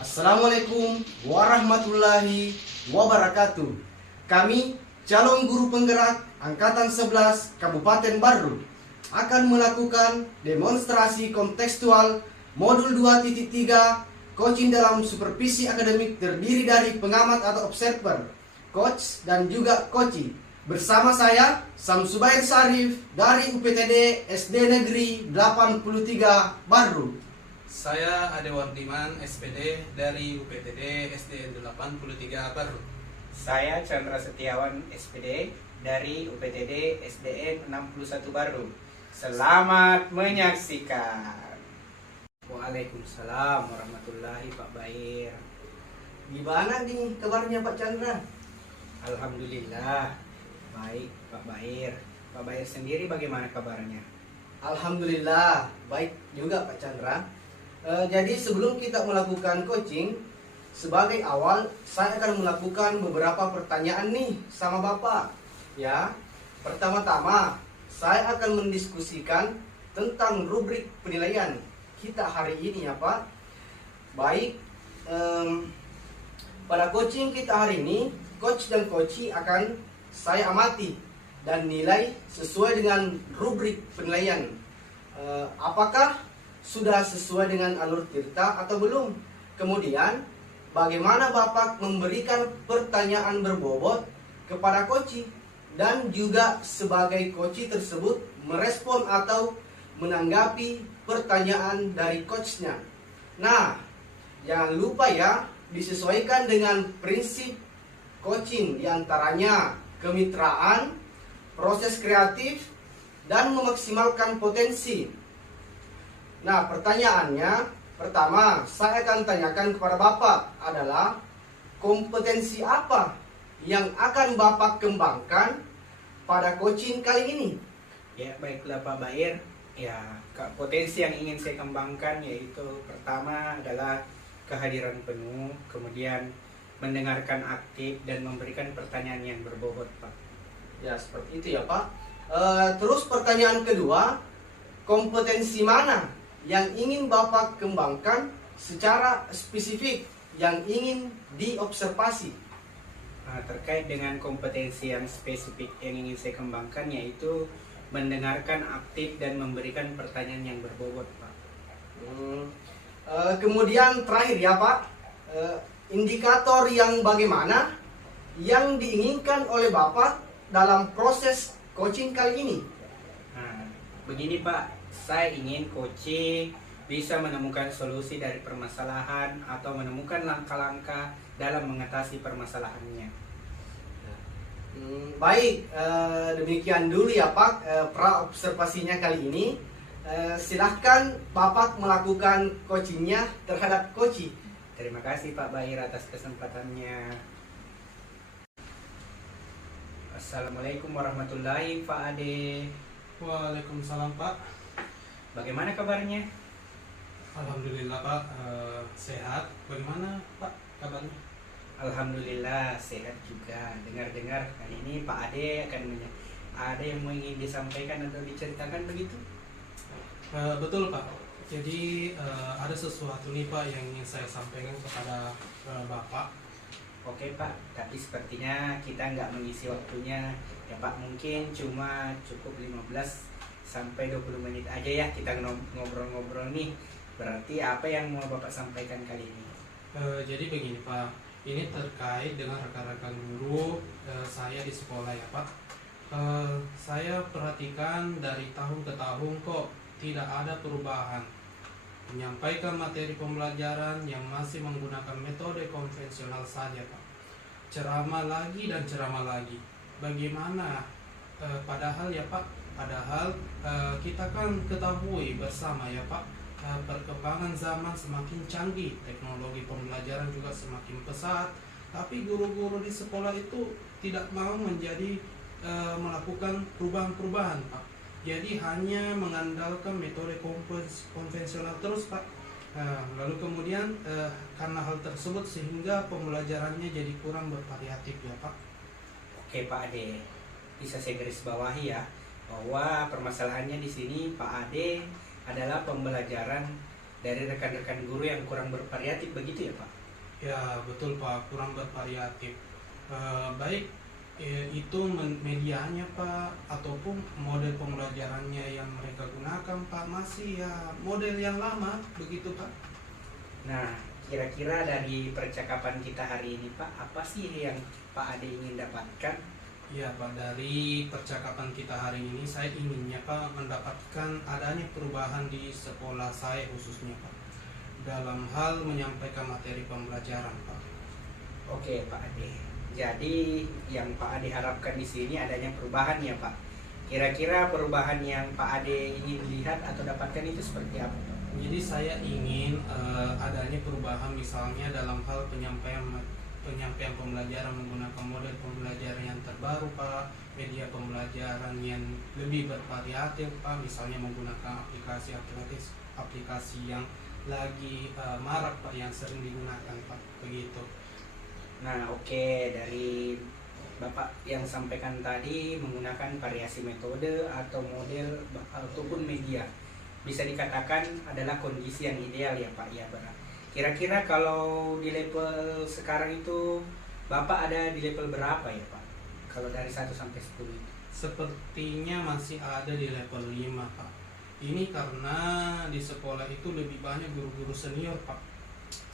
Assalamualaikum warahmatullahi wabarakatuh. Kami calon guru penggerak Angkatan 11 Kabupaten Barru akan melakukan demonstrasi kontekstual modul 2.3 coaching dalam supervisi akademik terdiri dari pengamat atau observer, coach dan juga coaching. Bersama saya Samsubair Sarif dari UPTD SD Negeri 83 Barru. Saya Ade Wardiman, SPD dari UPTD SD 83 Barru. Saya Chandra Setiawan, SPD dari UPTD SDN 61 Barru. Selamat menyaksikan. Waalaikumsalam warahmatullahi Pak Bair. Gimana nih kabarnya Pak Chandra? Alhamdulillah baik Pak Bair. Pak Bair sendiri bagaimana kabarnya? Alhamdulillah baik juga Pak Chandra. Jadi sebelum kita melakukan coaching, sebagai awal saya akan melakukan beberapa pertanyaan nih sama Bapak. Ya, pertama-tama saya akan mendiskusikan tentang rubrik penilaian kita hari ini ya Pak. Baik, pada coaching kita hari ini, coach dan coachee akan saya amati dan nilai sesuai dengan rubrik penilaian. Apakah sudah sesuai dengan alur tirta atau belum? Kemudian bagaimana Bapak memberikan pertanyaan berbobot kepada coachee dan juga sebagai coachee tersebut merespon atau menanggapi pertanyaan dari coachnya. Nah, jangan lupa ya, disesuaikan dengan prinsip coaching, diantaranya kemitraan, proses kreatif, dan memaksimalkan potensi. Nah, pertanyaannya pertama saya akan tanyakan kepada Bapak adalah kompetensi apa yang akan Bapak kembangkan pada coaching kali ini? Ya, baiklah Pak Bair. Ya, potensi yang ingin saya kembangkan yaitu pertama adalah kehadiran penuh, kemudian mendengarkan aktif dan memberikan pertanyaan yang berbobot, Pak. Ya, seperti itu ya Pak. Terus pertanyaan kedua, kompetensi mana yang ingin Bapak kembangkan secara spesifik yang ingin diobservasi? Nah, terkait dengan kompetensi yang spesifik yang ingin saya kembangkan yaitu mendengarkan aktif dan memberikan pertanyaan yang berbobot, Pak. Kemudian terakhir ya Pak, indikator yang bagaimana yang diinginkan oleh Bapak dalam proses coaching kali ini? Nah, begini Pak, saya ingin coaching bisa menemukan solusi dari permasalahan atau menemukan langkah-langkah dalam mengatasi permasalahannya. Baik, demikian dulu ya Pak pra observasinya kali ini. Silahkan Bapak melakukan coachingnya terhadap coachee. Terima kasih Pak Bair atas kesempatannya. Assalamualaikum warahmatullahi Pak Ade. Waalaikumsalam Pak. Bagaimana kabarnya? Alhamdulillah Pak, sehat. Bagaimana Pak kabarnya? Alhamdulillah sehat juga. Dengar-dengar kali ini Pak Ade ada yang ingin disampaikan atau diceritakan begitu? Betul Pak. Jadi ada sesuatu nih Pak yang ingin saya sampaikan kepada Bapak. Oke Pak, tapi sepertinya kita nggak mengisi waktunya ya Pak. Mungkin cuma cukup 15 sampai 20 menit aja ya kita ngobrol-ngobrol nih. Berarti apa yang mau Bapak sampaikan kali ini? Jadi begini Pak, ini terkait dengan rekan-rekan guru saya di sekolah ya Pak. Saya perhatikan dari tahun ke tahun kok tidak ada perubahan. Menyampaikan materi pembelajaran yang masih menggunakan metode konvensional saja Pak. Ceramah lagi dan ceramah lagi. Bagaimana? Padahal ya Pak, kita kan ketahui bersama ya Pak, perkembangan zaman semakin canggih, teknologi pembelajaran juga semakin pesat, tapi guru-guru di sekolah itu tidak mau melakukan perubahan-perubahan Pak. Jadi hanya mengandalkan metode konvensional terus Pak. Lalu kemudian karena hal tersebut sehingga pembelajarannya jadi kurang bervariatif ya Pak. Oke Pak Ade, bisa saya garis bawahi ya bahwa permasalahannya di sini Pak Ade adalah pembelajaran dari rekan-rekan guru yang kurang bervariatif begitu ya Pak? Ya betul Pak, kurang bervariatif. Baik itu medianya Pak ataupun model pembelajarannya yang mereka gunakan Pak masih ya model yang lama begitu Pak. Nah, kira-kira dari percakapan kita hari ini Pak, apa sih yang Pak Ade ingin dapatkan? Ya Pak, dari percakapan kita hari ini saya inginnya Pak mendapatkan adanya perubahan di sekolah saya khususnya Pak dalam hal menyampaikan materi pembelajaran Pak. Oke Pak Ade. Jadi yang Pak Ade harapkan di sini adanya perubahan ya Pak. Kira-kira perubahan yang Pak Ade ingin lihat atau dapatkan itu seperti apa Pak? Jadi saya ingin adanya perubahan misalnya dalam hal penyampaian pembelajaran menggunakan model pembelajaran yang terbaru Pak, media pembelajaran yang lebih bervariatif Pak, misalnya menggunakan aplikasi yang lagi marak Pak, yang sering digunakan Pak, begitu. Nah oke, dari Bapak yang sampaikan tadi menggunakan variasi metode atau model ataupun media, bisa dikatakan adalah kondisi yang ideal ya Pak ya Pak. Kira-kira kalau di level sekarang itu Bapak ada di level berapa ya Pak? Kalau dari 1 sampai 10 itu? Sepertinya masih ada di level 5 Pak. Ini karena di sekolah itu lebih banyak guru-guru senior Pak.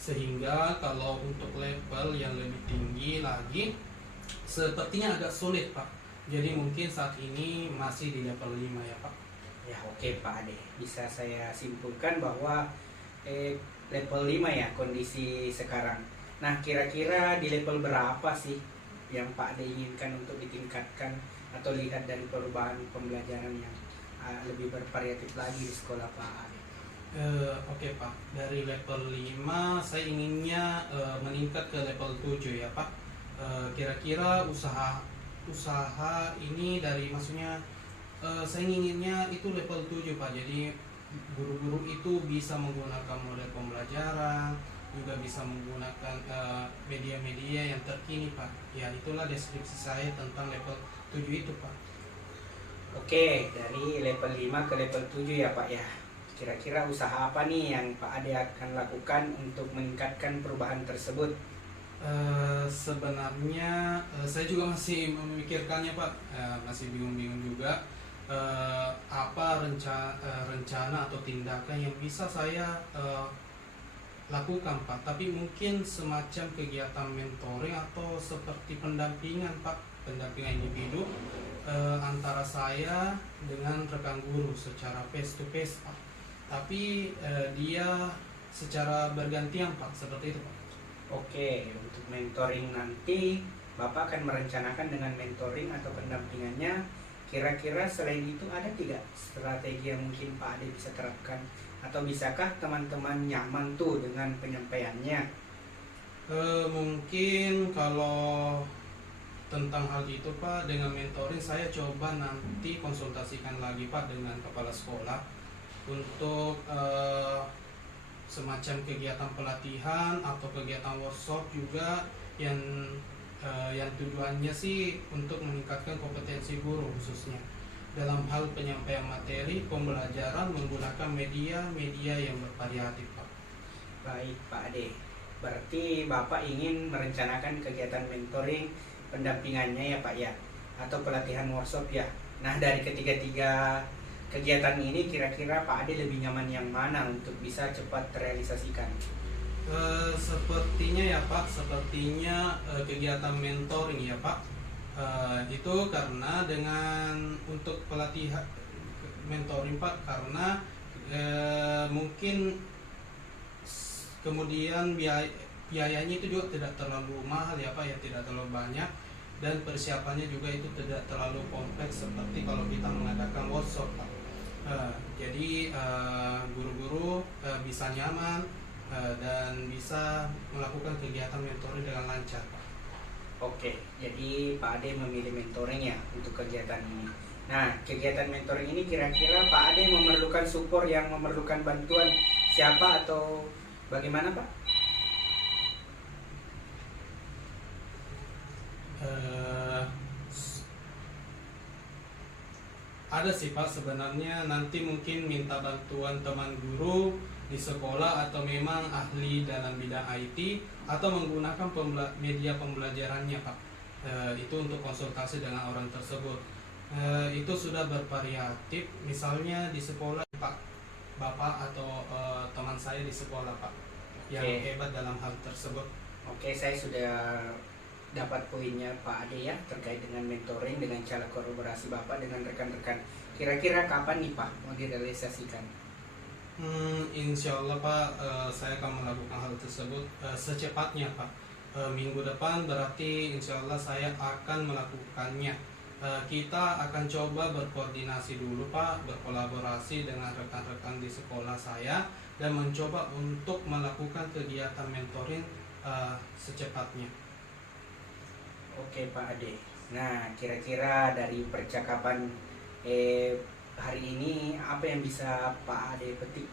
Sehingga kalau untuk level yang lebih tinggi lagi sepertinya agak sulit Pak. Jadi mungkin saat ini masih di level 5 ya Pak. Ya oke Pak Ade, bisa saya simpulkan bahwa level 5 ya kondisi sekarang. Nah kira-kira di level berapa sih yang Pak Ade inginkan untuk ditingkatkan atau lihat dari perubahan pembelajaran yang lebih bervariatif lagi di sekolah Pak Ade? Oke Pak, dari level 5 saya inginnya meningkat ke level 7 ya Pak. Kira-kira usaha ini dari maksudnya saya inginnya itu level 7 Pak. Jadi guru-guru itu bisa menggunakan model pembelajaran, juga bisa menggunakan media-media yang terkini Pak. Ya itulah deskripsi saya tentang level 7 itu Pak. Oke, dari level 5 ke level 7 ya Pak ya. Kira-kira usaha apa nih yang Pak Ade akan lakukan untuk meningkatkan perubahan tersebut? Sebenarnya saya juga masih memikirkannya Pak, masih bingung-bingung juga apa rencana atau tindakan yang bisa saya lakukan Pak. Tapi mungkin semacam kegiatan mentoring atau seperti pendampingan Pak, pendampingan individu antara saya dengan rekan guru secara face to face Pak. Tapi dia secara bergantian Pak, seperti itu Pak. Oke, untuk mentoring nanti Bapak akan merencanakan dengan mentoring atau pendampingannya. Kira-kira selain itu ada tidak strategi yang mungkin Pak Ade bisa terapkan? Atau bisakah teman-teman nyaman tuh dengan penyampaiannya? Mungkin kalau tentang hal itu Pak, dengan mentoring saya coba nanti konsultasikan lagi Pak dengan kepala sekolah untuk semacam kegiatan pelatihan atau kegiatan workshop juga yang tujuannya sih untuk meningkatkan kompetensi guru khususnya dalam hal penyampaian materi pembelajaran menggunakan media yang bervariatif Pak. Baik Pak Ade, berarti Bapak ingin merencanakan kegiatan mentoring pendampingannya ya Pak ya, atau pelatihan workshop ya. Nah dari ketiga kegiatan ini kira-kira Pak Ade lebih nyaman yang mana untuk bisa cepat terrealisasikan? Sepertinya ya Pak, kegiatan mentoring ya Pak. Itu karena dengan untuk pelatihan mentoring Pak, karena mungkin kemudian biayanya itu juga tidak terlalu mahal ya Pak ya, tidak terlalu banyak, dan persiapannya juga itu tidak terlalu kompleks seperti kalau kita mengadakan workshop Pak. Jadi guru-guru bisa nyaman dan bisa melakukan kegiatan mentoring dengan lancar Pak. Oke, jadi Pak Ade memilih mentoring ya untuk kegiatan ini. Nah, kegiatan mentoring ini kira-kira Pak Ade memerlukan support yang memerlukan bantuan siapa atau bagaimana Pak? Ada sih Pak, sebenarnya nanti mungkin minta bantuan teman guru di sekolah atau memang ahli dalam bidang IT atau menggunakan media pembelajarannya Pak. Itu untuk konsultasi dengan orang tersebut. Itu sudah bervariatif, misalnya di sekolah Pak, Bapak atau teman saya di sekolah Pak yang hebat dalam hal tersebut. Oke, saya sudah dapat poinnya Pak Ade ya, terkait dengan mentoring, dengan cara kolaborasi Bapak dengan rekan-rekan. Kira-kira kapan nih Pak mau direalisasikan? Insya Allah Pak, saya akan melakukan hal tersebut secepatnya Pak. Minggu depan berarti insya Allah saya akan melakukannya. Kita akan coba berkoordinasi dulu Pak, berkolaborasi dengan rekan-rekan di sekolah saya dan mencoba untuk melakukan kegiatan mentoring secepatnya. Oke Pak Ade. Nah, kira-kira dari percakapan hari ini apa yang bisa Pak Ade petik?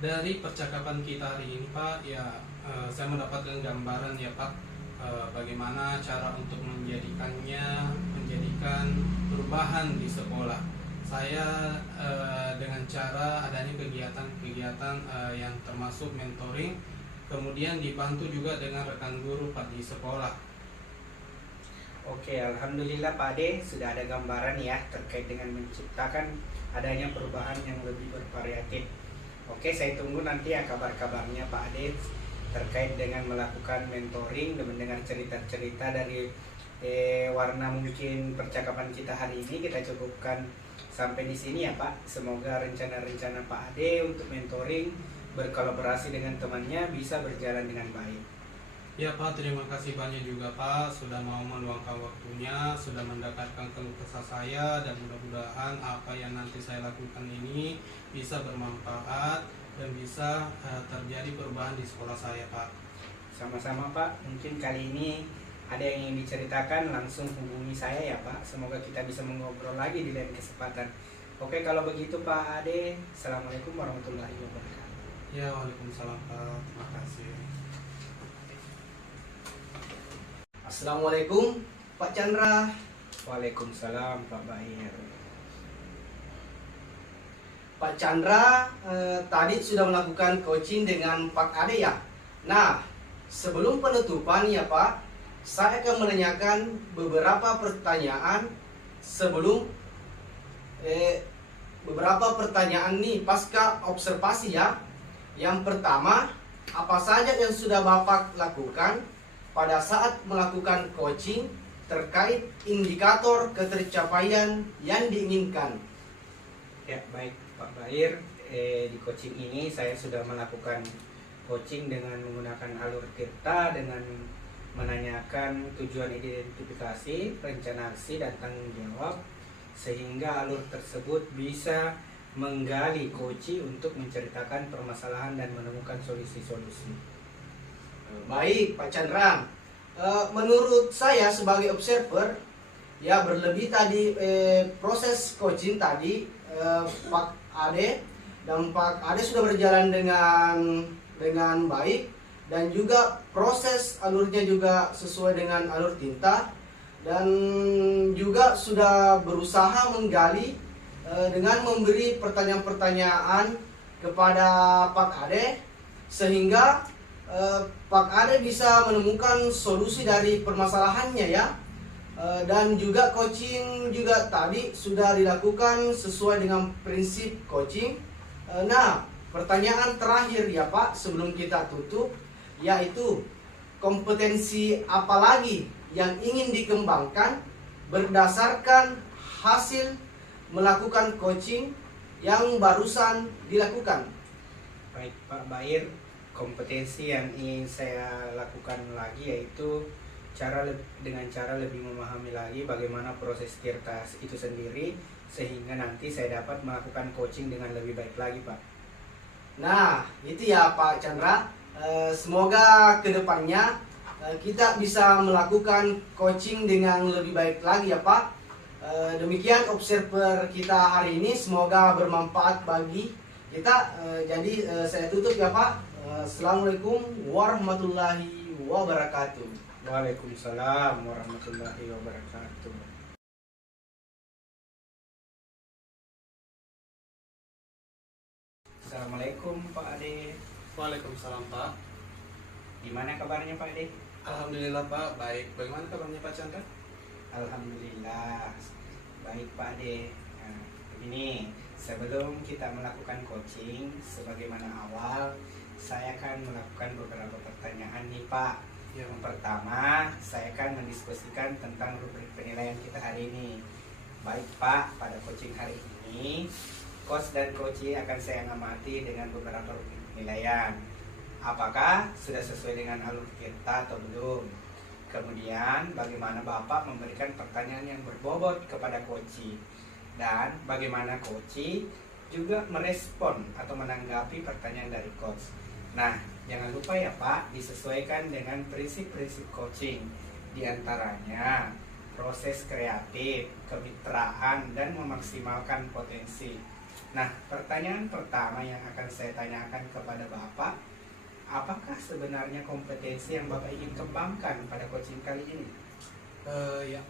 Dari percakapan kita hari ini Pak, ya saya mendapatkan gambaran ya Pak, bagaimana cara untuk menjadikan perubahan di sekolah. Saya dengan cara adanya kegiatan-kegiatan yang termasuk mentoring, kemudian dibantu juga dengan rekan guru Pak di sekolah. Oke, alhamdulillah Pak Ade sudah ada gambaran ya terkait dengan menciptakan adanya perubahan yang lebih bervariatif. Oke, saya tunggu nanti ya kabar-kabarnya Pak Ade terkait dengan melakukan mentoring dan mendengar cerita-cerita dari warna mungkin percakapan kita hari ini. Kita cukupkan sampai di sini ya Pak. Semoga rencana-rencana Pak Ade untuk mentoring berkolaborasi dengan temannya bisa berjalan dengan baik. Ya Pak, terima kasih banyak juga Pak sudah mau meluangkan waktunya, sudah mendekatkan keluh kesah saya, dan mudah-mudahan apa yang nanti saya lakukan ini bisa bermanfaat dan bisa terjadi perubahan di sekolah saya Pak. Sama-sama Pak, mungkin kali ini ada yang ingin diceritakan langsung hubungi saya ya Pak. Semoga kita bisa mengobrol lagi di lain kesempatan. Oke, kalau begitu Pak Ade, Assalamualaikum warahmatullahi wabarakatuh. Ya, waalaikumsalam Pak, terima kasih. Assalamualaikum Pak Chandra. Waalaikumsalam Pak Bahir. Pak Chandra tadi sudah melakukan coaching dengan Pak Ade ya. Nah, sebelum penutupan ya Pak, saya akan menanyakan beberapa pertanyaan sebelum beberapa pertanyaan nih pasca observasi ya. Yang pertama, apa saja yang sudah Bapak lakukan pada saat melakukan coaching terkait indikator ketercapaian yang diinginkan? Ya, baik Pak Bahir, di coaching ini saya sudah melakukan coaching dengan menggunakan alur tirta dengan menanyakan tujuan identifikasi, rencana aksi, dan tanggung jawab, sehingga alur tersebut bisa menggali coaching untuk menceritakan permasalahan dan menemukan solusi-solusi. Baik Pak Chandra, menurut saya sebagai observer ya, berlebih tadi proses coaching tadi Pak Ade dan Pak Ade sudah berjalan dengan baik, dan juga proses alurnya juga sesuai dengan alur tinta, dan juga sudah berusaha menggali dengan memberi pertanyaan-pertanyaan kepada Pak Ade, sehingga Pak Ade bisa menemukan solusi dari permasalahannya ya. Dan juga coaching juga tadi sudah dilakukan sesuai dengan prinsip coaching. Nah, pertanyaan terakhir ya Pak sebelum kita tutup, yaitu kompetensi apa lagi yang ingin dikembangkan berdasarkan hasil melakukan coaching yang barusan dilakukan? Baik Pak Bahir, kompetensi yang ingin saya lakukan lagi yaitu dengan cara lebih memahami lagi bagaimana proses tirta itu sendiri, sehingga nanti saya dapat melakukan coaching dengan lebih baik lagi Pak. Nah, itu ya Pak Chandra. Semoga kedepannya kita bisa melakukan coaching dengan lebih baik lagi ya Pak. Demikian observer kita hari ini, semoga bermanfaat bagi kita. Jadi saya tutup ya Pak. Assalamualaikum warahmatullahi wabarakatuh. Waalaikumsalam warahmatullahi wabarakatuh. Assalamualaikum Pak Ade. Waalaikumsalam Pak. Gimana kabarnya Pak Ade? Alhamdulillah Pak, baik. Bagaimana kabarnya Pak Chandra? Alhamdulillah baik Pak Ade. Nah, begini, sebelum kita melakukan coaching, sebagaimana awal, saya akan melakukan beberapa pertanyaan nih Pak. Ya, Yang pertama, saya akan mendiskusikan tentang rubrik penilaian kita hari ini. Baik Pak, pada coaching hari ini, coach dan coachee akan saya amati dengan beberapa rubrik penilaian. Apakah sudah sesuai dengan alur kita atau belum? Kemudian, bagaimana Bapak memberikan pertanyaan yang berbobot kepada coachee? Dan bagaimana coachee juga merespon atau menanggapi pertanyaan dari coach. Nah, jangan lupa ya Pak, disesuaikan dengan prinsip-prinsip coaching. Di antaranya, proses kreatif, kemitraan, dan memaksimalkan potensi. Nah, pertanyaan pertama yang akan saya tanyakan kepada Bapak, apakah sebenarnya kompetensi yang Bapak ingin kembangkan pada coaching kali ini? Ya,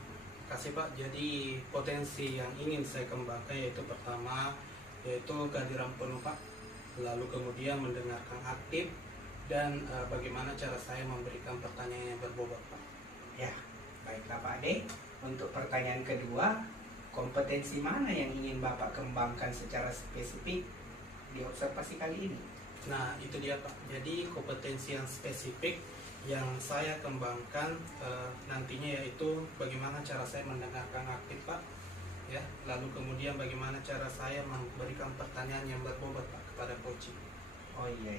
kasih Pak. Jadi potensi yang ingin saya kembangkan yaitu pertama, yaitu kehadiran penuh Pak. Lalu kemudian mendengarkan aktif dan bagaimana cara saya memberikan pertanyaan yang berbobot Pak. Ya, baiklah Pak Ade. Untuk pertanyaan kedua, kompetensi mana yang ingin Bapak kembangkan secara spesifik di observasi kali ini? Nah, itu dia Pak. Jadi kompetensi yang spesifik yang saya kembangkan nantinya yaitu bagaimana cara saya mendengarkan aktif Pak. Ya, lalu kemudian bagaimana cara saya memberikan pertanyaan yang berbobot Pak kepada coaching. Oh iya.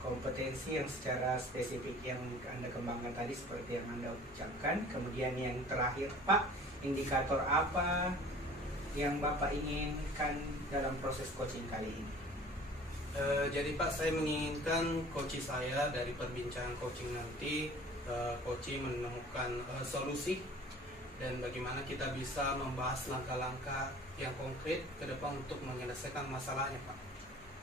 Kompetensi yang secara spesifik yang Anda kembangkan tadi seperti yang Anda ucapkan. Kemudian yang terakhir Pak, indikator apa yang Bapak inginkan dalam proses coaching kali ini? Jadi Pak, saya menginginkan coaching saya dari perbincangan coaching nanti, coaching menemukan solusi dan bagaimana kita bisa membahas langkah-langkah yang konkret ke depan untuk menyelesaikan masalahnya Pak.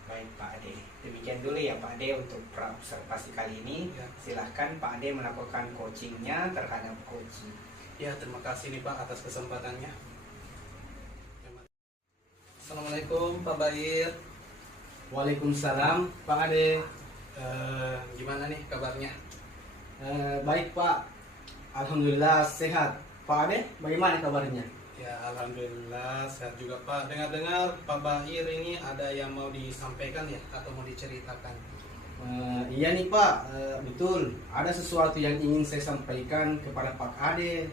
Baik Pak Ade, demikian dulu ya Pak Ade untuk observasi kali ini. Ya. Silahkan Pak Ade melakukan coachingnya terhadap coaching. Ya, terima kasih nih Pak atas kesempatannya. Assalamualaikum Pak Bair. Waalaikumsalam Pak Ade. Gimana nih kabarnya? Baik Pak, alhamdulillah sehat. Pak Ade, bagaimana kabarnya? Ya, alhamdulillah sehat juga Pak. Dengar-dengar Pak Bahir ini ada yang mau disampaikan ya atau mau diceritakan? Iya nih Pak, betul. Ada sesuatu yang ingin saya sampaikan kepada Pak Ade.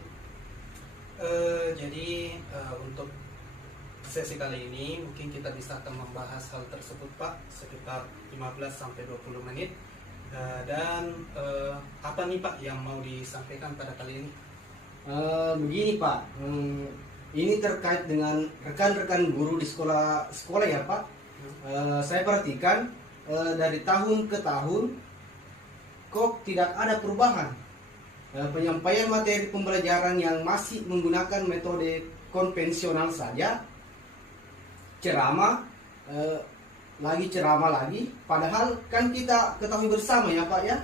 Jadi untuk sesi kali ini mungkin kita bisa akan membahas hal tersebut Pak sekitar 15-20 menit. Dan apa nih Pak yang mau disampaikan pada kali ini? Begini Pak, ini terkait dengan rekan-rekan guru di sekolah ya Pak. Saya perhatikan dari tahun ke tahun kok tidak ada perubahan. Penyampaian materi pembelajaran yang masih menggunakan metode konvensional saja, ceramah lagi, padahal kan kita ketahui bersama ya Pak ya,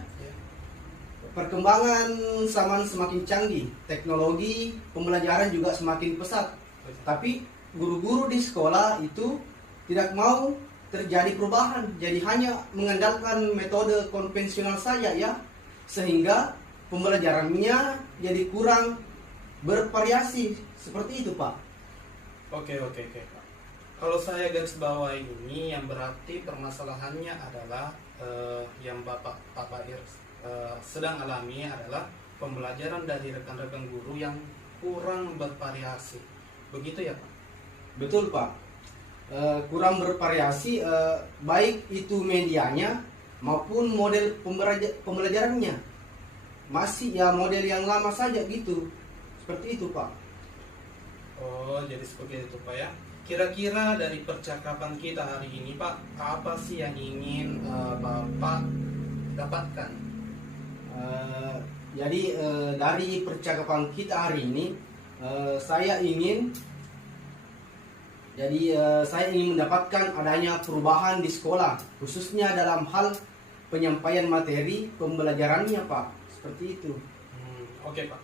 perkembangan zaman semakin canggih, teknologi pembelajaran juga semakin pesat, tapi guru-guru di sekolah itu tidak mau terjadi perubahan, jadi hanya mengandalkan metode konvensional saja ya, sehingga pembelajarannya jadi kurang bervariasi, seperti itu Pak. Oke Pak. Kalau saya garis bawah ini yang berarti permasalahannya adalah yang Pak Bahir sedang alami adalah pembelajaran dari rekan-rekan guru yang kurang bervariasi. Begitu ya Pak? Betul Pak. Kurang bervariasi baik itu medianya maupun model pembelajarannya. Masih ya model yang lama saja gitu. Seperti itu Pak. Oh, jadi seperti itu Pak ya. Kira-kira dari percakapan kita hari ini Pak, apa sih yang ingin Bapak dapatkan? Jadi dari percakapan kita hari ini saya ingin mendapatkan adanya perubahan di sekolah, khususnya dalam hal penyampaian materi pembelajarannya Pak, seperti itu. Oke Pak.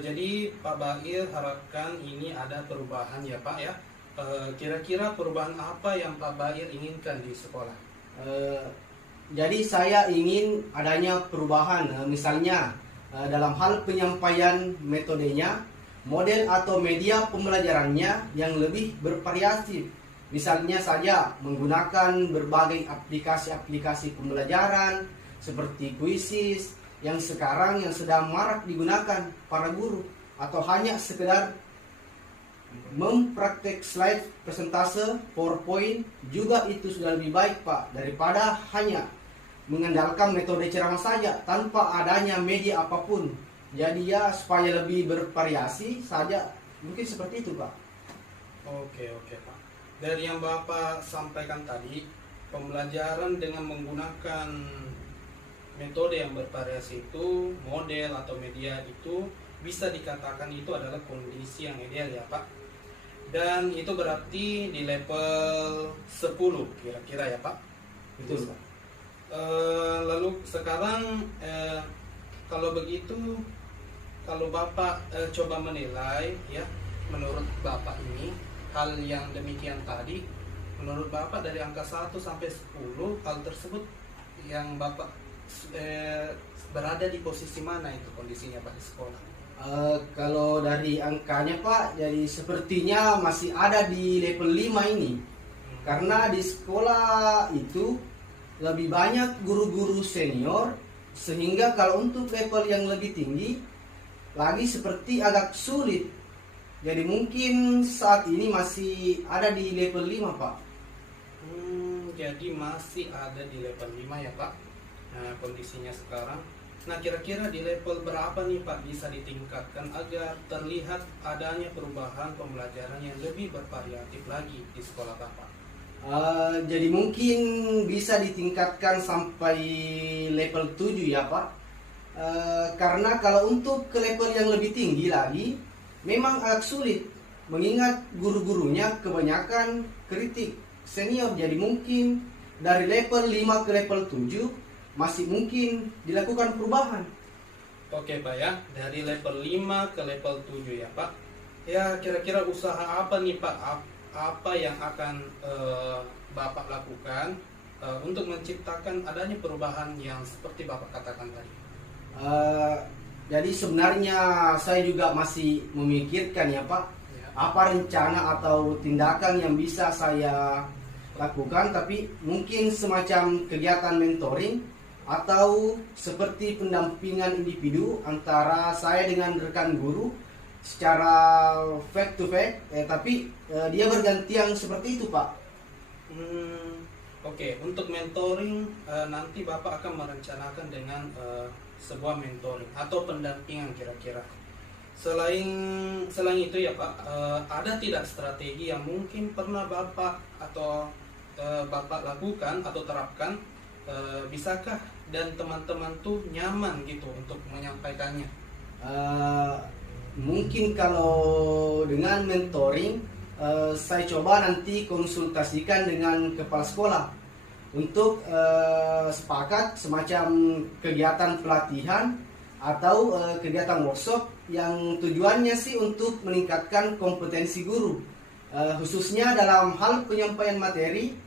Jadi Pak Bahir harapkan ini ada perubahan ya Pak ya Kira-kira perubahan apa yang Pak Bair inginkan di sekolah? Jadi saya ingin adanya perubahan, misalnya dalam hal penyampaian metodenya, model atau media pembelajarannya yang lebih bervariasi. Misalnya saja menggunakan berbagai aplikasi-aplikasi pembelajaran seperti Quizzes yang sekarang yang sedang marak digunakan para guru, atau hanya sekedar mempraktek slide presentase PowerPoint juga itu sudah lebih baik Pak, daripada hanya mengandalkan metode ceramah saja tanpa adanya media apapun. Jadi ya supaya lebih bervariasi saja, mungkin seperti itu Pak. Oke Pak. Dari yang Bapak sampaikan tadi, pembelajaran dengan menggunakan metode yang bervariasi itu, model atau media itu bisa dikatakan itu adalah kondisi yang ideal ya Pak. Dan itu berarti di level 10 kira-kira ya Pak. Betul Pak. Lalu sekarang kalau begitu, kalau Bapak coba menilai ya, menurut Bapak ini hal yang demikian tadi, menurut Bapak dari angka 1 sampai 10, hal tersebut yang Bapak berada di posisi mana itu kondisinya Pak di sekolah? Kalau dari angkanya Pak, jadi sepertinya masih ada di level 5 ini. Karena di sekolah itu lebih banyak guru-guru senior, sehingga kalau untuk level yang lebih tinggi lagi seperti agak sulit. Jadi mungkin saat ini masih ada di level 5 Pak. Jadi masih ada di level 5 ya Pak. Nah, kondisinya sekarang. Nah, kira-kira di level berapa nih Pak bisa ditingkatkan agar terlihat adanya perubahan pembelajaran yang lebih bervariatif lagi di sekolah Bapak? Jadi mungkin bisa ditingkatkan sampai level 7 ya Pak. Karena kalau untuk ke level yang lebih tinggi lagi memang agak sulit, mengingat guru-gurunya kebanyakan kritik senior. Jadi mungkin dari level 5 ke level 7 masih mungkin dilakukan perubahan. Oke Pak ya, dari level 5 ke level 7 ya Pak. Ya, kira-kira usaha apa nih Pak? Apa yang akan Bapak lakukan untuk menciptakan adanya perubahan yang seperti Bapak katakan tadi? Jadi sebenarnya saya juga masih memikirkan ya Pak, apa rencana atau tindakan yang bisa saya lakukan, tapi mungkin semacam kegiatan mentoring atau seperti pendampingan individu antara saya dengan rekan guru secara fact to fact, tapi dia bergantian seperti itu Pak. Oke, untuk mentoring nanti Bapak akan merencanakan dengan sebuah mentoring atau pendampingan kira-kira. Selain itu ya Pak, ada tidak strategi yang mungkin pernah Bapak atau Bapak lakukan atau terapkan, bisakah dan teman-teman tuh nyaman gitu untuk menyampaikannya? Mungkin kalau dengan mentoring, saya coba nanti konsultasikan dengan kepala sekolah untuk sepakat semacam kegiatan pelatihan atau kegiatan workshop yang tujuannya sih untuk meningkatkan kompetensi guru, khususnya dalam hal penyampaian materi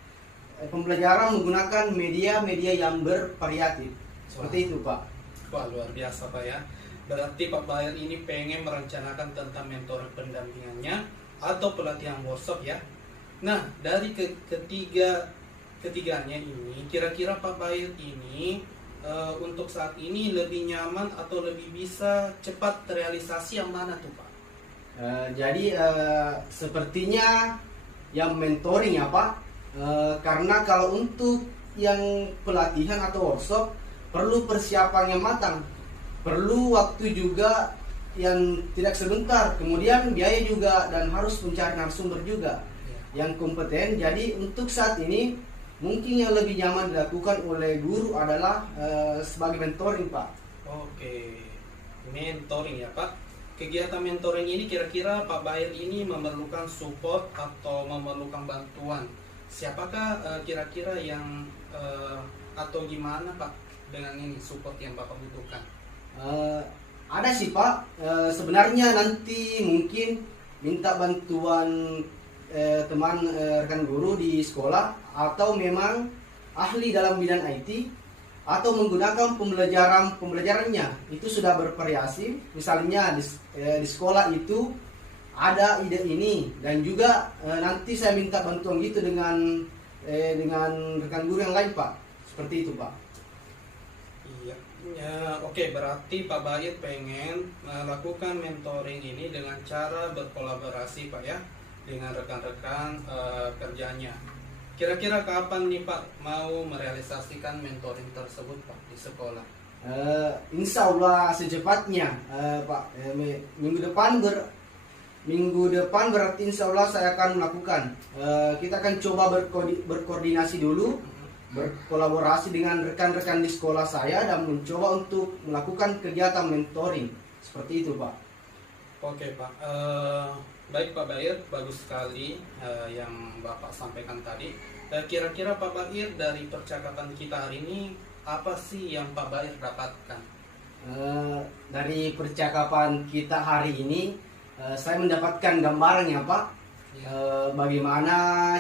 pembelajaran menggunakan media-media yang bervariatif. Seperti itu Pak. Wah, luar biasa Pak ya. Berarti Pak Bair ini pengen merencanakan tentang mentoring pendampingannya atau pelatihan workshop ya. Nah, dari ketiganya ini, kira-kira Pak Bair ini untuk saat ini lebih nyaman atau lebih bisa cepat terrealisasi yang mana tuh Pak? Jadi sepertinya yang mentoring ya Pak. Karena kalau untuk yang pelatihan atau workshop perlu persiapan yang matang, perlu waktu juga yang tidak sebentar, kemudian biaya juga, dan harus mencari narasumber juga yang kompeten. Jadi untuk saat ini mungkin yang lebih nyaman dilakukan oleh guru adalah sebagai mentoring Pak. Oke, mentoring ya Pak. Kegiatan mentoring ini kira-kira Pak Bair ini memerlukan support atau memerlukan bantuan. Siapakah kira-kira yang atau gimana Pak dengan ini support yang Bapak butuhkan? Ada sih Pak, sebenarnya nanti mungkin minta bantuan teman rekan guru di sekolah atau memang ahli dalam bidang IT atau menggunakan pembelajarannya itu sudah bervariasi. Misalnya di sekolah itu ada ide ini dan juga nanti saya minta bantuan gitu dengan rekan guru yang lain, Pak. Seperti itu, Pak. Iya. Ya, oke, berarti Pak Bahir pengen melakukan mentoring ini dengan cara berkolaborasi, Pak, ya, dengan rekan-rekan kerjanya. Kira-kira kapan nih Pak mau merealisasikan mentoring tersebut, Pak, di sekolah? Insya Allah secepatnya, Pak. Minggu depan berarti insya Allah saya akan melakukan. Kita akan coba berkoordinasi dulu, berkolaborasi dengan rekan-rekan di sekolah saya dan mencoba untuk melakukan kegiatan mentoring. Seperti itu, Pak. Oke, Pak. Baik Pak Bahir, bagus sekali yang Bapak sampaikan tadi. Kira-kira Pak Bahir dari percakapan kita hari ini apa sih yang Pak Bahir dapatkan? Dari percakapan kita hari ini saya mendapatkan gambarannya, Pak. Bagaimana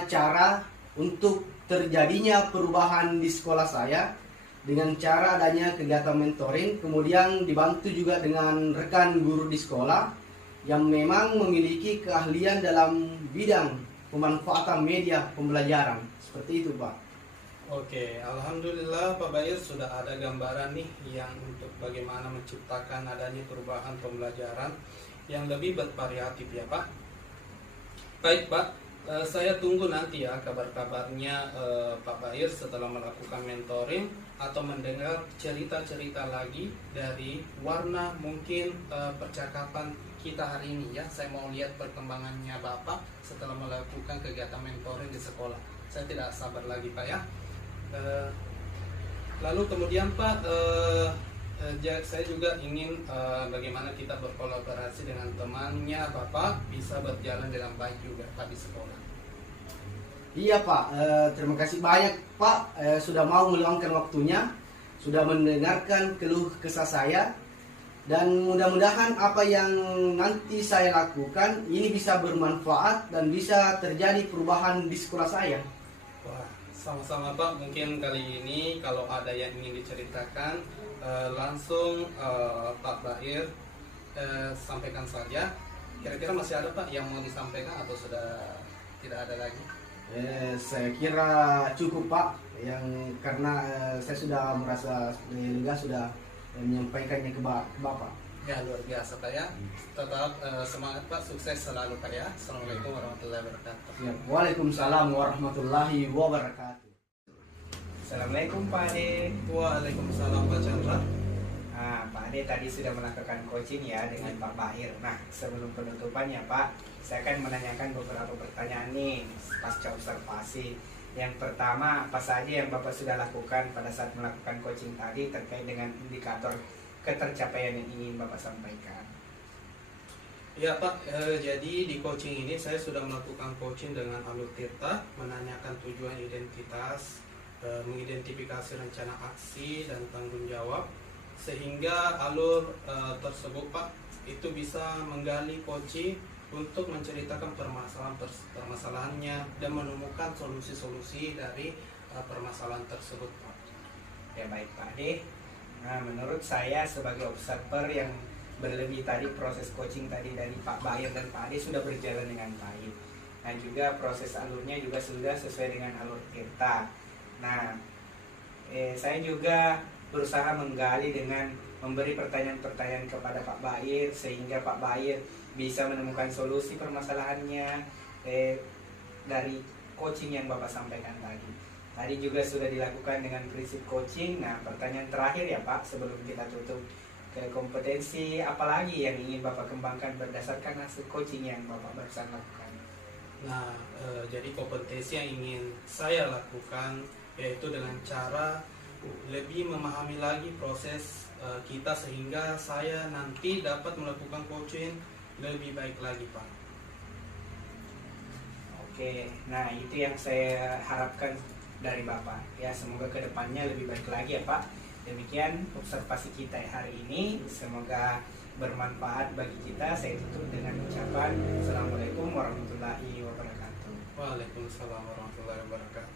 cara untuk terjadinya perubahan di sekolah saya dengan cara adanya kegiatan mentoring, kemudian dibantu juga dengan rekan guru di sekolah yang memang memiliki keahlian dalam bidang pemanfaatan media pembelajaran. Seperti itu, Pak. Oke, alhamdulillah Pak Bahir sudah ada gambaran nih yang untuk bagaimana menciptakan adanya perubahan pembelajaran yang lebih bervariatif ya Pak. Baik Pak, saya tunggu nanti ya kabar-kabarnya Pak Bahir setelah melakukan mentoring atau mendengar cerita-cerita lagi dari warna mungkin percakapan kita hari ini ya. Saya mau lihat perkembangannya Bapak setelah melakukan kegiatan mentoring di sekolah. Saya tidak sabar lagi Pak ya. Lalu kemudian Pak, saya juga ingin bagaimana kita berkolaborasi dengan temannya Bapak bisa berjalan dengan baik juga Pak di sekolah. Iya, Pak, terima kasih banyak Pak sudah mau meluangkan waktunya, sudah mendengarkan keluh kesah saya, dan mudah-mudahan apa yang nanti saya lakukan ini bisa bermanfaat dan bisa terjadi perubahan di sekolah saya. Wah, sama-sama Pak, mungkin kali ini kalau ada yang ingin diceritakan langsung Pak Bahir sampaikan saja. Kira-kira masih ada Pak yang mau disampaikan atau sudah tidak ada lagi? Saya kira cukup Pak, karena saya sudah merasa lega sudah menyampaikannya ke Bapak. Ya luar biasa Pak ya. Tetap semangat Pak, sukses selalu Pak ya. Assalamualaikum warahmatullahi wabarakatuh. Ya, Waalaikumsalam warahmatullahi wabarakatuh. Assalamualaikum Pak Ade. Waalaikumsalam Pak Chandra. Nah, Pak Ade tadi sudah melakukan coaching ya dengan Pak Bahir. Nah, sebelum penutupannya Pak, saya akan menanyakan beberapa pertanyaan nih pasca observasi. Yang pertama, apa saja yang Bapak sudah lakukan pada saat melakukan coaching tadi terkait dengan indikator ketercapaian yang ingin Bapak sampaikan? Ya Pak, jadi di coaching ini saya sudah melakukan coaching dengan Alur Tirta, menanyakan tujuan identitas, mengidentifikasi rencana aksi dan tanggung jawab, sehingga alur tersebut Pak itu bisa menggali coaching untuk menceritakan permasalahannya dan menemukan solusi-solusi dari permasalahan tersebut Pak. Ya baik Pak Ade. Nah, menurut saya sebagai observer yang berlebih tadi, proses coaching tadi dari Pak Bahir dan Pak Ade sudah berjalan dengan baik. Nah juga proses alurnya juga sudah sesuai dengan alur Tirta. Nah, saya juga berusaha menggali dengan memberi pertanyaan-pertanyaan kepada Pak Bahir sehingga Pak Bahir bisa menemukan solusi permasalahannya dari coaching yang Bapak sampaikan tadi. Tadi juga sudah dilakukan dengan prinsip coaching. Nah, pertanyaan terakhir ya Pak sebelum kita tutup, ke kompetensi apalagi yang ingin Bapak kembangkan berdasarkan hasil coaching yang Bapak barusan lakukan? Nah, jadi kompetensi yang ingin saya lakukan yaitu dengan cara lebih memahami lagi proses kita sehingga saya nanti dapat melakukan coaching lebih baik lagi Pak. Oke, nah itu yang saya harapkan dari Bapak ya, semoga kedepannya lebih baik lagi ya Pak. Demikian observasi kita hari ini, semoga bermanfaat bagi kita. Saya tutup dengan ucapan Assalamualaikum warahmatullahi wabarakatuh. Waalaikumsalam warahmatullahi wabarakatuh.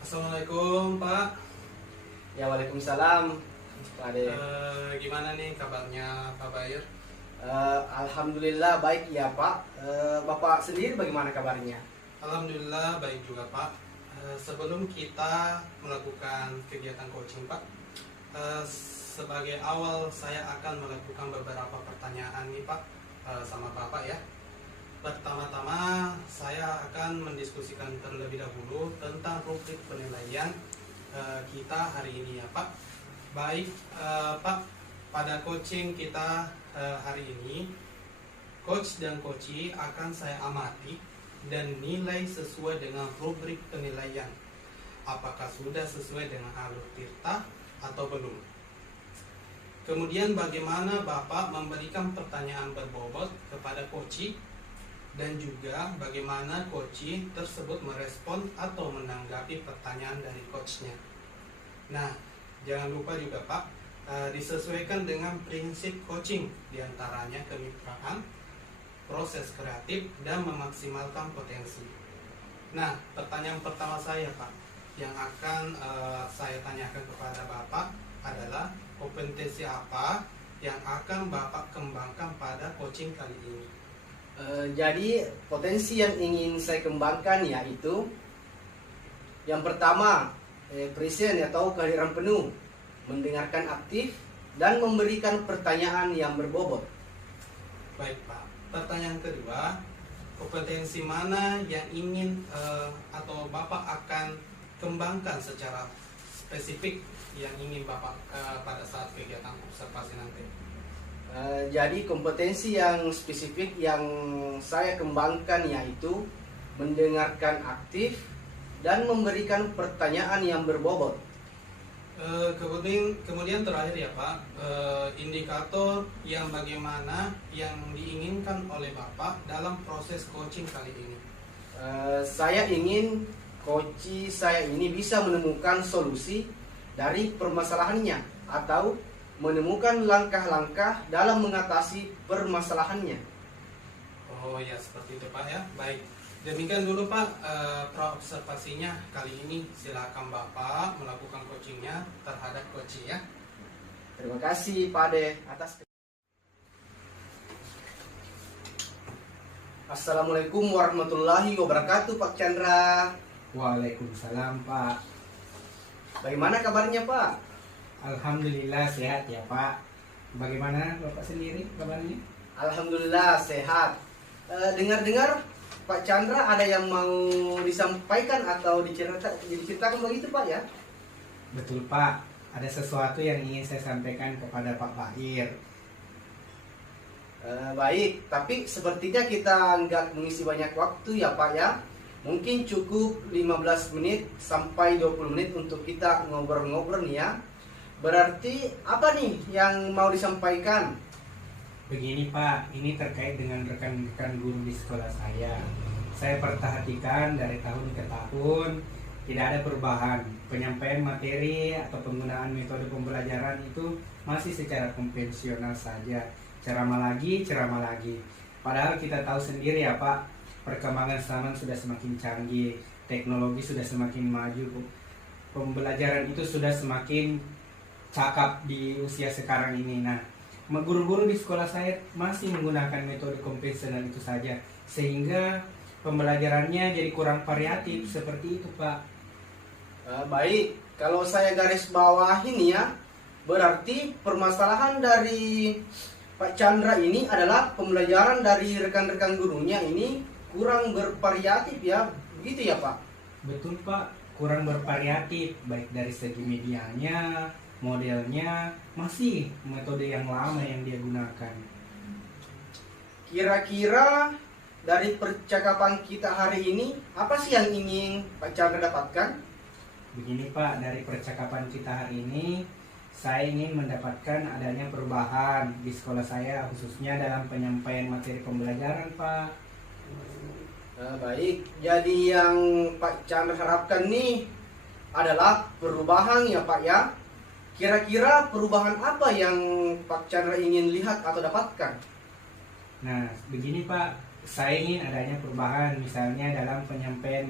Assalamualaikum Pak. Ya, waalaikumsalam Pak Ade. Gimana nih kabarnya Pak Bayer? Alhamdulillah baik ya Pak. Bapak sendiri bagaimana kabarnya? Alhamdulillah baik juga Pak. Sebelum kita melakukan kegiatan coaching Pak, sebagai awal saya akan melakukan beberapa pertanyaan nih Pak sama Bapak ya. Pertama-tama saya akan mendiskusikan terlebih dahulu tentang rubrik penilaian kita hari ini ya Pak. Baik Pak, pada coaching kita hari ini, coach dan coachee akan saya amati dan nilai sesuai dengan rubrik penilaian. Apakah sudah sesuai dengan alur tirta atau belum? Kemudian bagaimana Bapak memberikan pertanyaan berbobot kepada coachee, dan juga bagaimana coachee tersebut merespon atau menanggapi pertanyaan dari coachnya. Nah, jangan lupa juga Pak, disesuaikan dengan prinsip coaching, diantaranya kemitraan, proses kreatif, dan memaksimalkan potensi. Nah, pertanyaan pertama saya Pak, yang akan saya tanyakan kepada Bapak adalah kompetensi apa yang akan Bapak kembangkan pada coaching kali ini? Jadi potensi yang ingin saya kembangkan yaitu yang pertama, present atau kehadiran penuh, mendengarkan aktif, dan memberikan pertanyaan yang berbobot. Baik Pak. Pertanyaan kedua, kompetensi mana yang ingin atau Bapak akan kembangkan secara spesifik yang ingin Bapak pada saat kegiatan observasi nanti? Jadi kompetensi yang spesifik yang saya kembangkan yaitu mendengarkan aktif dan memberikan pertanyaan yang berbobot. Kemudian terakhir ya Pak, indikator yang bagaimana yang diinginkan oleh Bapak dalam proses coaching kali ini? Saya ingin coachee saya ini bisa menemukan solusi dari permasalahannya atau menemukan langkah-langkah dalam mengatasi permasalahannya. Oh ya, seperti itu Pak ya. Baik, demikian dulu Pak praobservasinya kali ini. Silakan Bapak melakukan coachingnya terhadap coachee ya. Terima kasih Pak Ade atas. Assalamualaikum warahmatullahi wabarakatuh Pak Chandra. Waalaikumsalam Pak. Bagaimana kabarnya Pak? Alhamdulillah sehat ya Pak. Bagaimana Bapak sendiri kabarnya? Alhamdulillah sehat. Dengar-dengar Pak Chandra ada yang mau disampaikan atau diceritakan begitu Pak ya? Betul Pak. Ada sesuatu yang ingin saya sampaikan kepada Pak Bayer. Baik, tapi sepertinya kita nggak mengisi banyak waktu ya Pak ya. Mungkin cukup 15 menit sampai 20 menit untuk kita ngobrol-ngobrol nih ya. Berarti apa nih yang mau disampaikan? Begini Pak, ini terkait dengan rekan-rekan guru di sekolah saya. Saya perhatikan dari tahun ke tahun tidak ada perubahan. Penyampaian materi atau penggunaan metode pembelajaran itu masih secara konvensional saja. Ceramah lagi. Padahal kita tahu sendiri ya Pak, perkembangan zaman sudah semakin canggih, teknologi sudah semakin maju, pembelajaran itu sudah semakin cakap di usia sekarang ini. Nah, guru-guru di sekolah saya masih menggunakan metode konvensional itu saja, sehingga pembelajarannya jadi kurang variatif seperti itu Pak. Baik, kalau saya garis bawahi nih ya, berarti permasalahan dari Pak Chandra ini adalah pembelajaran dari rekan-rekan gurunya ini kurang bervariatif ya, begitu ya Pak? Betul Pak, kurang bervariatif baik dari segi medianya, modelnya, masih metode yang lama yang dia gunakan. Kira-kira dari percakapan kita hari ini, apa sih yang ingin Pak Chandra dapatkan? Begini Pak, dari percakapan kita hari ini, saya ingin mendapatkan adanya perubahan di sekolah saya, khususnya dalam penyampaian materi pembelajaran Pak. Baik, jadi yang Pak Chandra harapkan nih adalah perubahan ya Pak ya. kira-kira perubahan apa yang Pak Chandra ingin lihat atau dapatkan? Nah, begini Pak, saya ingin adanya perubahan misalnya dalam penyampaian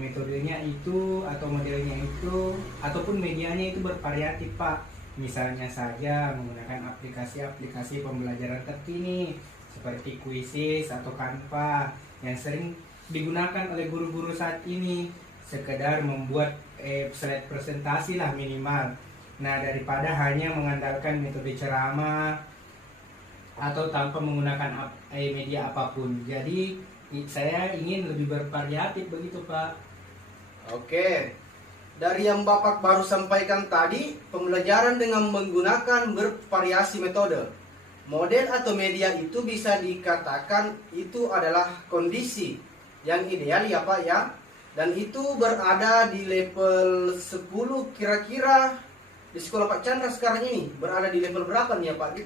metodenya itu atau modelnya itu ataupun medianya itu bervariatif Pak. Misalnya saja menggunakan aplikasi-aplikasi pembelajaran terkini seperti Quizzes atau Canva yang sering digunakan oleh guru-guru saat ini, sekedar membuat slide presentasi lah minimal. Nah, daripada hanya mengandalkan metode ceramah atau tanpa menggunakan media apapun. Jadi saya ingin lebih bervariatif begitu Pak. Oke, dari yang Bapak baru sampaikan tadi, pembelajaran dengan menggunakan bervariasi metode. Model atau media itu bisa dikatakan itu adalah kondisi yang ideal ya Pak ya. Dan itu berada di level 10 kira-kira di sekolah Pak Chandra sekarang ini. Berada di level berapa nih ya Pak?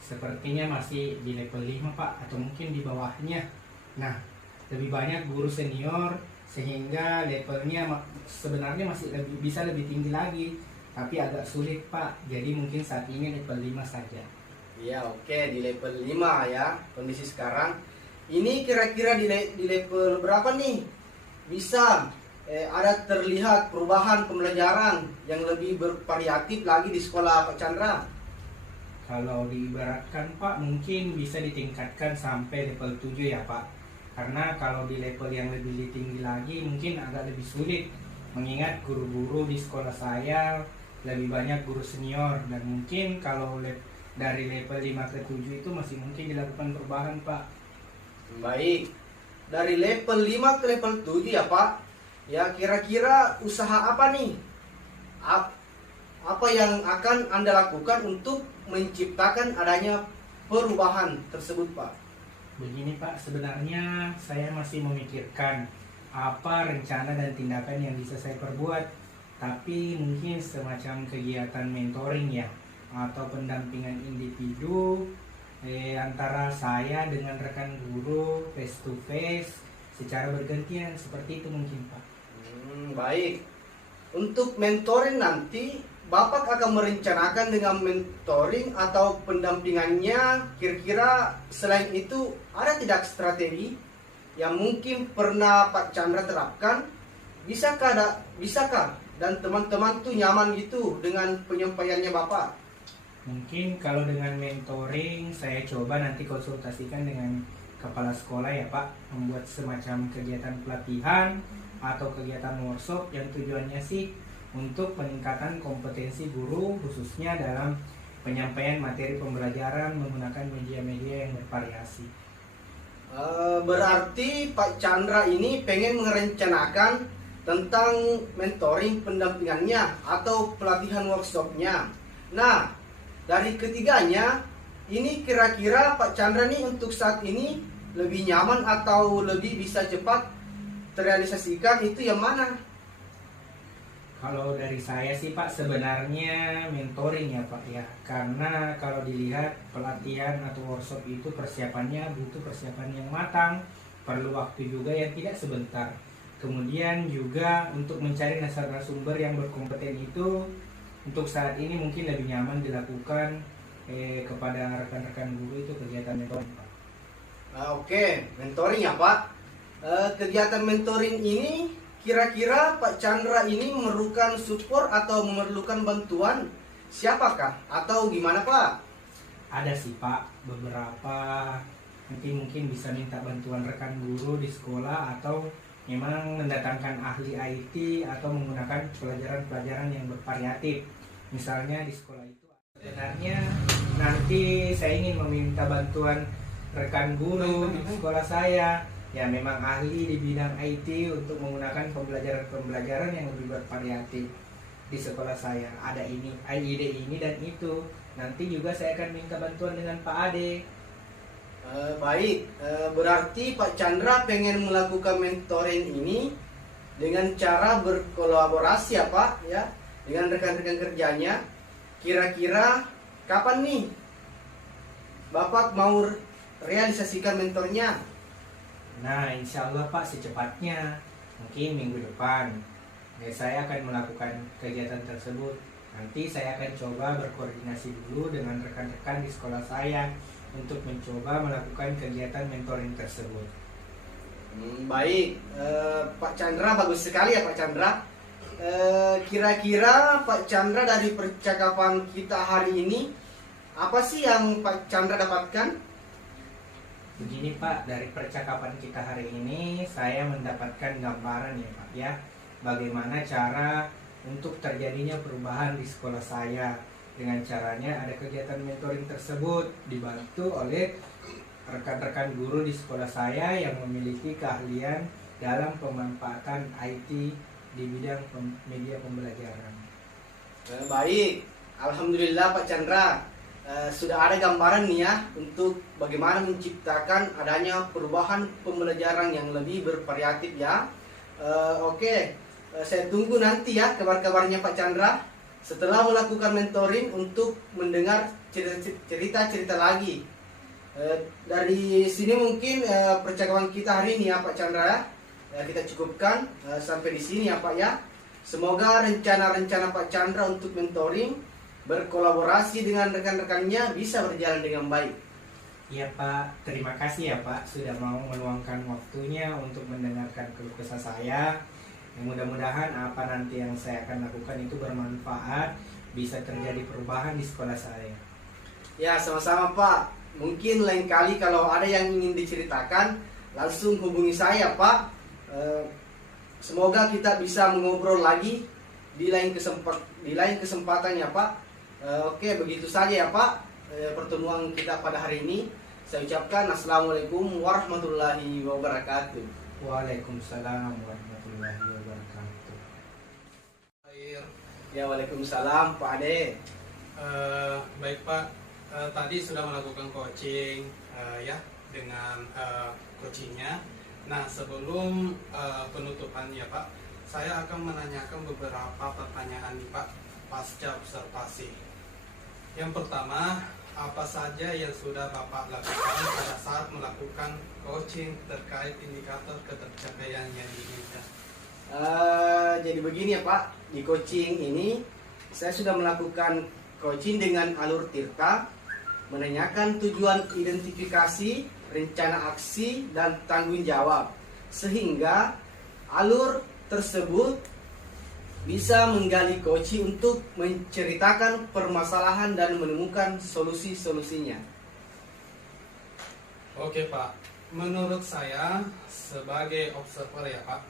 Sepertinya masih di level 5 Pak, atau mungkin di bawahnya. Nah, lebih banyak guru senior sehingga levelnya sebenarnya masih bisa lebih tinggi lagi, tapi agak sulit Pak. Jadi mungkin saat ini level 5 saja. Ya oke, di level 5 ya kondisi sekarang. Ini kira-kira di level berapa nih? Bisa ada terlihat perubahan pembelajaran yang lebih bervariatif lagi di sekolah Pak Chandra. Kalau diibaratkan Pak, mungkin bisa ditingkatkan sampai level 7 ya Pak. Karena kalau di level yang lebih tinggi lagi mungkin agak lebih sulit, mengingat guru-guru di sekolah saya lebih banyak guru senior, dan mungkin kalau dari level 5 ke 7 itu masih mungkin dilakukan perubahan Pak. Baik, dari level 5 ke level 7 ya Pak. Ya kira-kira usaha apa nih? Apa yang akan Anda lakukan untuk menciptakan adanya perubahan tersebut Pak? Begini Pak, sebenarnya saya masih memikirkan apa rencana dan tindakan yang bisa saya perbuat. Tapi mungkin semacam kegiatan mentoring ya, atau pendampingan individu antara saya dengan rekan guru face to face secara bergantian, seperti itu mungkin Pak. Baik, untuk mentoring nanti Bapak akan merencanakan dengan mentoring atau pendampingannya. Kira-kira selain itu ada tidak strategi yang mungkin pernah Pak Chandra terapkan? Bisakah dan teman-teman tuh nyaman gitu dengan penyampaiannya Bapak? Mungkin kalau dengan mentoring saya coba nanti konsultasikan dengan kepala sekolah ya Pak, membuat semacam kegiatan pelatihan atau kegiatan workshop yang tujuannya sih untuk peningkatan kompetensi guru, khususnya dalam penyampaian materi pembelajaran menggunakan media-media yang bervariasi. Berarti Pak Chandra ini pengen merencanakan tentang mentoring pendampingannya atau pelatihan workshopnya. Nah, dari ketiganya, ini kira-kira Pak Chandra nih untuk saat ini lebih nyaman atau lebih bisa cepat terrealisasikan itu yang mana? Kalau dari saya sih Pak, sebenarnya mentoring ya Pak ya. Karena kalau dilihat pelatihan atau workshop itu persiapannya butuh persiapan yang matang, perlu waktu juga yang tidak sebentar. Kemudian juga untuk mencari narasumber yang berkompeten itu untuk saat ini mungkin lebih nyaman dilakukan kepada rekan-rekan guru itu kegiatan mentoring Pak. Oke, mentoring ya Pak. Kegiatan mentoring ini kira-kira Pak Chandra ini memerlukan support atau memerlukan bantuan siapakah atau gimana Pak? Ada sih Pak, beberapa nanti mungkin bisa minta bantuan rekan guru di sekolah atau memang mendatangkan ahli IT atau menggunakan pelajaran-pelajaran yang bervariatif. Misalnya di sekolah itu sebenarnya nanti saya ingin meminta bantuan rekan guru di sekolah saya ya, memang ahli di bidang IT untuk menggunakan pembelajaran-pembelajaran yang lebih bervariatif di sekolah saya. Ada ide ini dan itu. Nanti juga saya akan minta bantuan dengan Pak Ade. Baik, berarti Pak Chandra pengen melakukan mentoring ini dengan cara berkolaborasi ya Pak ya, dengan rekan-rekan kerjanya. Kira-kira kapan nih Bapak mau realisasikan mentornya? Nah, insya Allah Pak secepatnya, mungkin minggu depan saya akan melakukan kegiatan tersebut. Nanti saya akan coba berkoordinasi dulu dengan rekan-rekan di sekolah saya untuk mencoba melakukan kegiatan mentoring tersebut. Baik, Pak Chandra, bagus sekali ya Pak Chandra. Kira-kira Pak Chandra dari percakapan kita hari ini, apa sih yang Pak Chandra dapatkan? Begini Pak, dari percakapan kita hari ini saya mendapatkan gambaran ya Pak ya, bagaimana cara untuk terjadinya perubahan di sekolah saya. Dengan caranya ada kegiatan mentoring tersebut dibantu oleh rekan-rekan guru di sekolah saya yang memiliki keahlian dalam pemanfaatan IT di bidang media pembelajaran. Baik, Alhamdulillah Pak Chandra. Sudah ada gambaran nih ya untuk bagaimana menciptakan adanya perubahan pembelajaran yang lebih bervariatif ya. Oke, saya tunggu nanti ya kabar-kabarnya Pak Chandra setelah melakukan mentoring untuk mendengar cerita-cerita lagi. Dari sini mungkin percakapan kita hari ini ya Pak Chandra ya. Kita cukupkan sampai di sini ya Pak ya. Semoga rencana-rencana Pak Chandra untuk mentoring berkolaborasi dengan rekan-rekannya bisa berjalan dengan baik. Iya Pak, terima kasih ya Pak sudah mau meluangkan waktunya untuk mendengarkan keluh kesah saya. Mudah-mudahan apa nanti yang saya akan lakukan itu bermanfaat, bisa terjadi perubahan di sekolah saya. Ya, sama-sama Pak. Mungkin lain kali kalau ada yang ingin diceritakan, langsung hubungi saya Pak. Semoga kita bisa mengobrol lagi di lain kesempatan ya Pak. Oke, begitu saja ya Pak pertemuan kita pada hari ini. Saya ucapkan Assalamualaikum warahmatullahi wabarakatuh. Waalaikumsalam warahmatullahi wabarakatuh. Ya, Waalaikumsalam Pak Ade. Baik Pak, tadi sudah melakukan coaching ya dengan coachingnya. Nah, sebelum penutupan ya Pak, saya akan menanyakan beberapa pertanyaan nih Pak pasca observasi. Yang pertama, apa saja yang sudah Bapak lakukan pada saat melakukan coaching terkait indikator ketercapaian yang diinginkan? Jadi begini ya Pak, di coaching ini saya sudah melakukan coaching dengan alur Tirta, menanyakan tujuan identifikasi, rencana aksi, dan tanggung jawab, sehingga alur tersebut bisa menggali coaching untuk menceritakan permasalahan dan menemukan solusi-solusinya. Oke Pak, menurut saya sebagai observer ya Pak,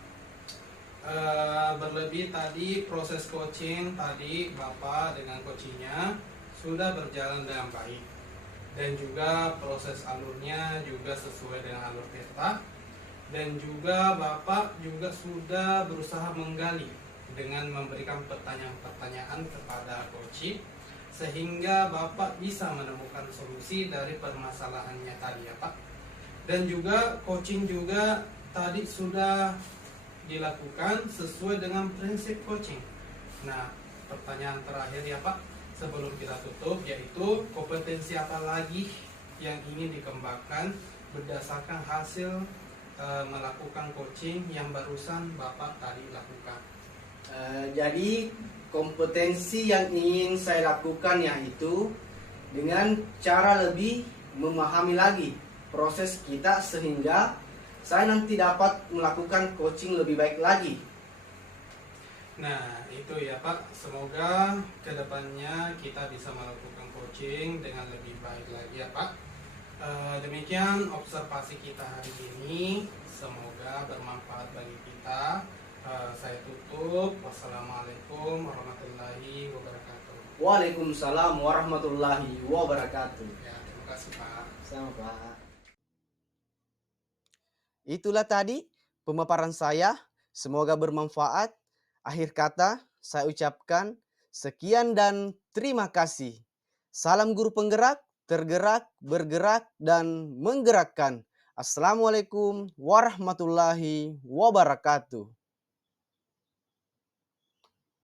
berlebih tadi proses coaching tadi Bapak dengan coachingnya sudah berjalan dengan baik, dan juga proses alurnya juga sesuai dengan alur Tirta, dan juga Bapak juga sudah berusaha menggali dengan memberikan pertanyaan-pertanyaan kepada coaching sehingga Bapak bisa menemukan solusi dari permasalahannya tadi ya Pak. Dan juga coaching juga tadi sudah dilakukan sesuai dengan prinsip coaching. Nah, pertanyaan terakhir ya Pak sebelum kita tutup, yaitu kompetensi apa lagi yang ingin dikembangkan berdasarkan hasil melakukan coaching yang barusan Bapak tadi lakukan? Jadi kompetensi yang ingin saya lakukan yaitu dengan cara lebih memahami lagi proses kita sehingga saya nanti dapat melakukan coaching lebih baik lagi. Nah itu ya Pak, semoga kedepannya kita bisa melakukan coaching dengan lebih baik lagi ya Pak. Demikian observasi kita hari ini, semoga bermanfaat bagi kita. Saya tutup. Wassalamualaikum warahmatullahi wabarakatuh. Waalaikumsalam warahmatullahi wabarakatuh. Ya, terima kasih Pak. Sama Pak. Itulah tadi pemaparan saya. Semoga bermanfaat. Akhir kata saya ucapkan sekian dan terima kasih. Salam guru penggerak, tergerak, bergerak, dan menggerakkan. Assalamualaikum warahmatullahi wabarakatuh.